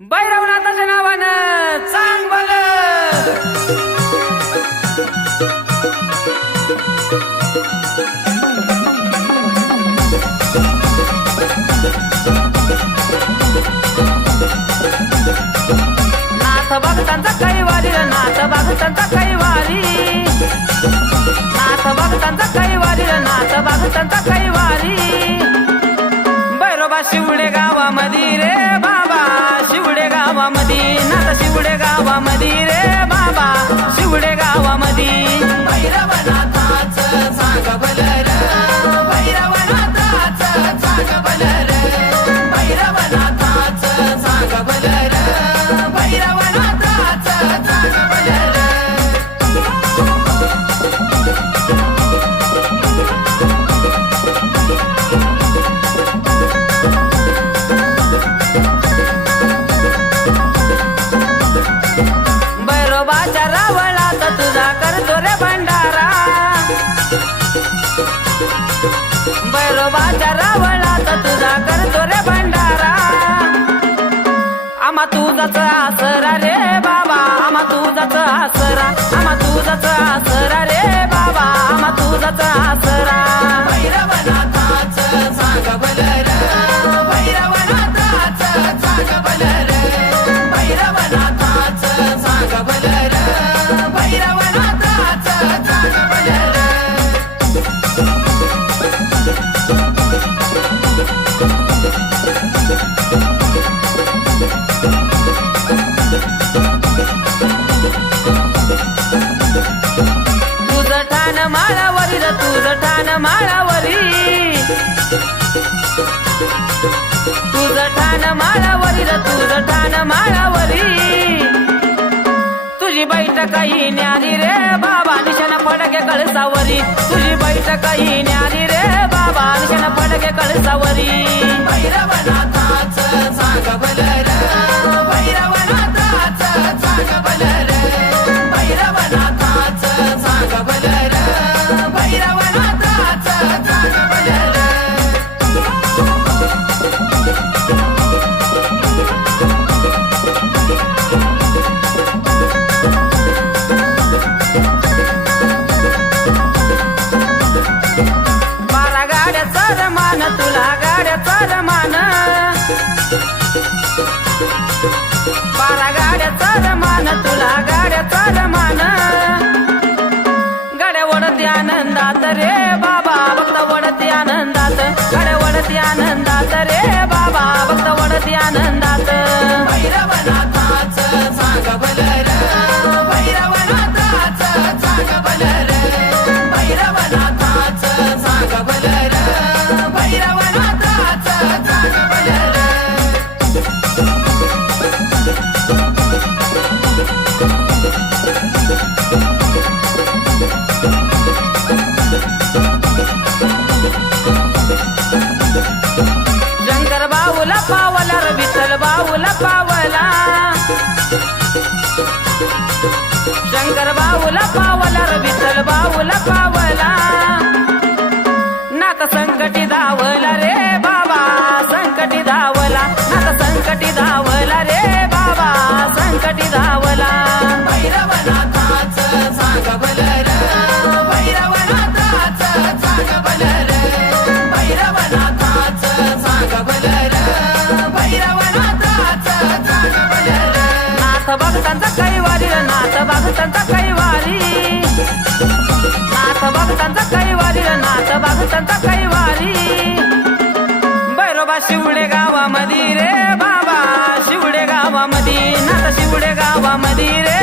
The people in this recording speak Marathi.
भैरवनाथाच्या नावानं चांग बघ। नाथ भक्तांचा कैवारी, नाथ भक्तांचा कैवारी, नाथ भक्तांचा कैवारी, नाथ भक्तांचा कैवारी। भैरोबा शिवडे गावामधी रे बाबा, शिवडे गावामधी, नाथ शिवडे गावामधी रे बाबा, शिवडे गावामधी। भैरवनाथाचं सांग भलं र, भैरवनाथाचं सांग भलं र, भैरवनाथाचं सांग भलं र, भैरवनाथाचं सांग भलं र। भैरोबाच्या रावळात तुझा करतो रे भंडारा, भैरोबाच्या रावळात तुझा करतो रे भंडारा। आम्हा तुझाच आसरा रे बाबा, आम्हा तुझाच आसरा, आम्हा तुझाच आसरा रे बाबा, आम्हा तुझाच आसरा। भैरवनाथाचं सांग भलं र, भैरवनाथाचं सांग भलं र, भैरवनाथाचं सांग भलं र, भैरवनाथाचं सांग भलं र। तुझं ठाण माळावरी र, तुझं ठाण माळावरी, तुझं ठाण माळावरी र, तुझं ठाण माळावरी। तुझी बैठक ही न्यारी रे बाबा, निशाण फडके कळसावरी, तुझी बैठक ही न्यारी रे बाबा, निशाण फडके कळसावरी। भैरवनाथाचं सांग भलं र, भैरवनाथाचं सांग भलं र, भैरवनाथाचं सांग भलं र, भैरवनाथाचं सांग भलं र। बारा गाड्याचा रमान, तुला गाड्याचा रमान, बारा गाड्याचा रमान, तुला गाड्याचा रमान। गाड्या वडती आनंदात रे बाबा, भक्त वडती आनंदात, गाड्या वडती आनंदात रे बाबा, भक्त वडती आनंदात। भैरवनाथाचं सांग भलं र, भैरवनाथाचं सांग भलं र, भैरवनाथाचं सांग भलं र, भैरवनाथाचं सांग भलं र। शंकर बाऊला पावला र, विठ्ठल बाऊला पावला, शंकर बाऊला पावला र, विठ्ठल बाऊला पावला। नाक संकटी धावला रे बाबा, संकटी धावला, नाक संकटी धावला रे बाबा, संकटी धावला। भैरवनाथाचं सांग भलं र, भैरवनाथाचं सांग भलं र, भैरवनाथाचं सांग भलं र, भैरवनाथाचं सांग भलं र। नाथ भक्तांचा कैवारी, नाथ भक्तांचा कैवारी, नाथ भक्तांचा कैवारी, नाथ भक्तांचा कैवारी। भैरोबा शिवडे गावामधी रे बाबा, शिवडे गावामधी, नाथ शिवडे गावामधी रे